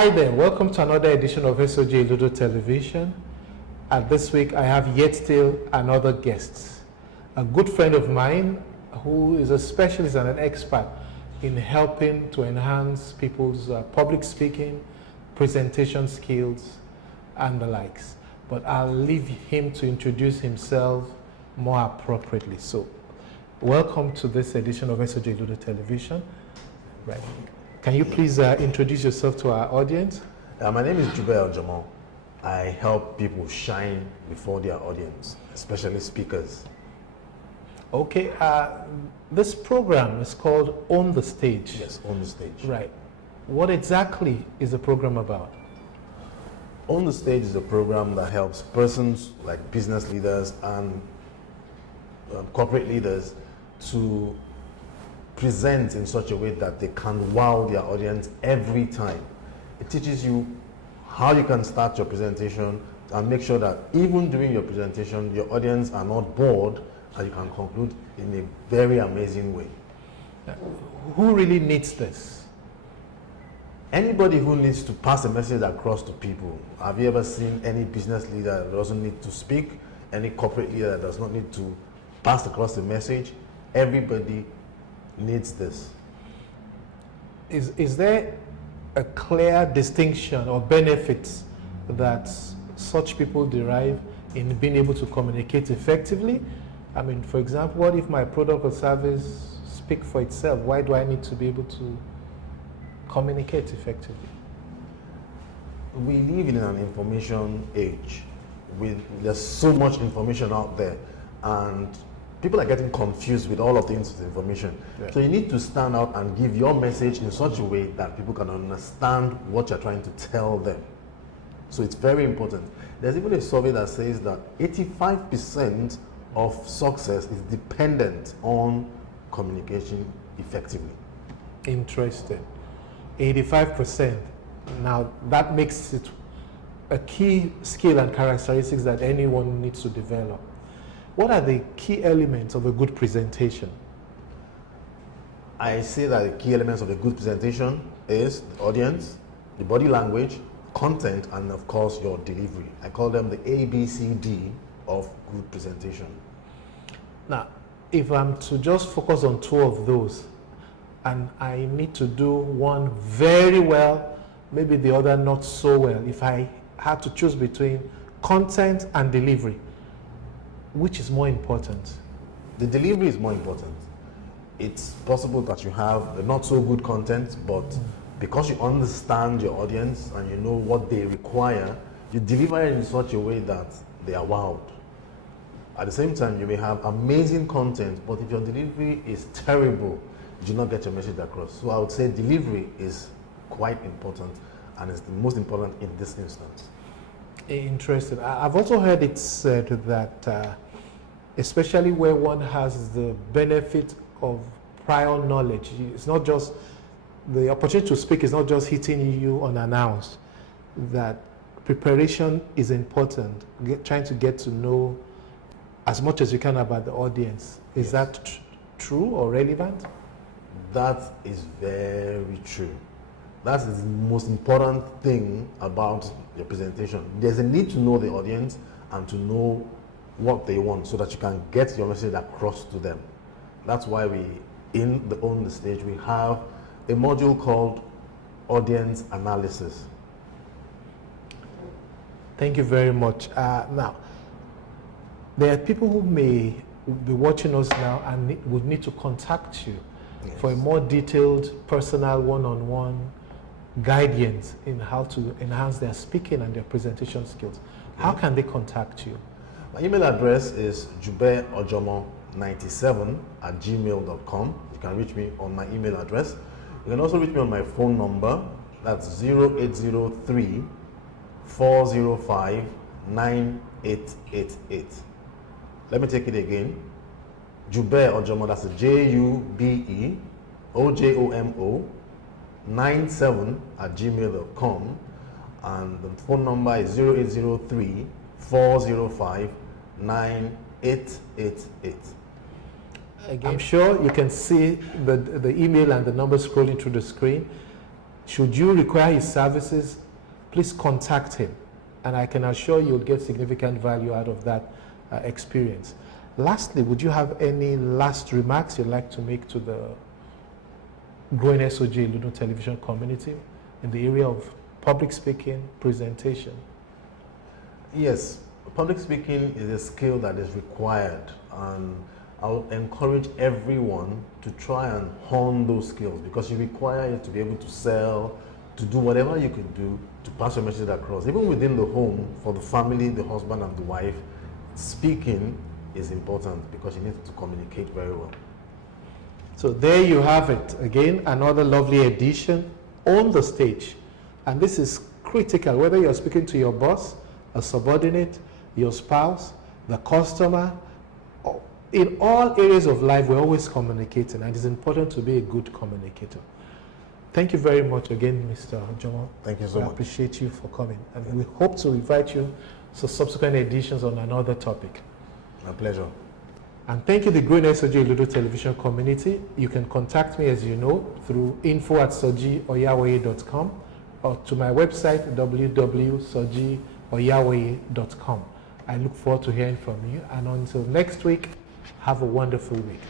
Hi there, welcome to another edition of EsojayiludunTv. And this week I have yet still another guest, a good friend of mine who is a specialist and an expert in helping to enhance people's public speaking, presentation skills, and the likes. But I'll leave him to introduce himself more appropriately. So, welcome to this edition of EsojayiludunTv. Right. Can you please introduce yourself to our audience? My name is Jube Ojomo. I help people shine before their audience, especially speakers. Okay, this program is called On the Stage. Yes, On the Stage. Right. What exactly is the program about? On the Stage is a program that helps persons like business leaders and corporate leaders to present in such a way that they can wow their audience every time. It teaches you how you can start your presentation and make sure that even during your presentation, your audience are not bored and you can conclude in a very amazing way. Who really needs this? Anybody who needs to pass a message across to people. Have you ever seen any business leader that doesn't need to speak? Any corporate leader that does not need to pass across the message? Everybody needs this. Is there a clear distinction or benefits that such people derive in being able to communicate effectively? I mean, for example, what if my product or service speak for itself? Why do I need to be able to communicate effectively? We live in an information age. There's so much information out there, and people are getting confused with all of the information. Yeah. So you need to stand out and give your message in such a way that people can understand what you're trying to tell them. So it's very important. There's even a survey that says that 85% of success is dependent on communication effectively. Interesting. 85%. Now that makes it a key skill and characteristics that anyone needs to develop. What are the key elements of a good presentation? I say that the key elements of a good presentation is the audience, the body language, content, and of course your delivery. I call them the ABCD of good presentation. Now, if I'm to just focus on two of those, and I need to do one very well, maybe the other not so well, if I had to choose between content and delivery, which is more important? The delivery is more important. It's possible that you have a not so good content, but because you understand your audience and you know what they require, you deliver it in such a way that they are wowed. At the same time, you may have amazing content, but if your delivery is terrible, you do not get your message across. So I would say delivery is quite important, and it's the most important in this instance. Interesting. I've also heard it said that especially where one has the benefit of prior knowledge, it's not just the opportunity to speak is not just hitting you unannounced, that preparation is important, trying to get to know as much as you can about the audience. Is Yes. that true or relevant? That is very true. That is the most important thing about your presentation. There's a need to know the audience and to know what they want so that you can get your message across to them. That's why On the Stage, we have a module called Audience Analysis. Thank you very much. Now, there are people who may be watching us now and would need to contact you for a more detailed, personal, one-on-one guidance in how to enhance their speaking and their presentation skills. How can they contact you? My email address is jubeojomo97@gmail.com. You can reach me on my email address. You can also reach me on my phone number. That's 0803 405 9888. Let me take it again. Jube Ojomo, that's JUBEOJOMO 97@gmail.com, and the phone number is 0803 405 9888. Again, I'm sure you can see the email and the number scrolling through the screen. Should you require his services, please contact him, and I can assure you'll get significant value out of that experience. Lastly, would you have any last remarks you'd like to make to the growing Esojayiludun television community in the area of public speaking, presentation? Yes, public speaking is a skill that is required, and I would encourage everyone to try and hone those skills, because you require it to be able to sell, to do whatever you can do to pass your message across. Even within the home, for the family, the husband and the wife, speaking is important because you need to communicate very well. So there you have it. Again, another lovely edition on the stage. And this is critical, whether you're speaking to your boss, a subordinate, your spouse, the customer. In all areas of life, we're always communicating, and it's important to be a good communicator. Thank you very much again, Mr. Ojomo. Thank you so much. I appreciate you for coming. And we hope to invite you to subsequent editions on another topic. My pleasure. And thank you, the growing Esojayiludun television community. You can contact me, as you know, through info@esojayiludun.com or to my website, www.esojayiludun.com. I look forward to hearing from you. And until next week, have a wonderful week.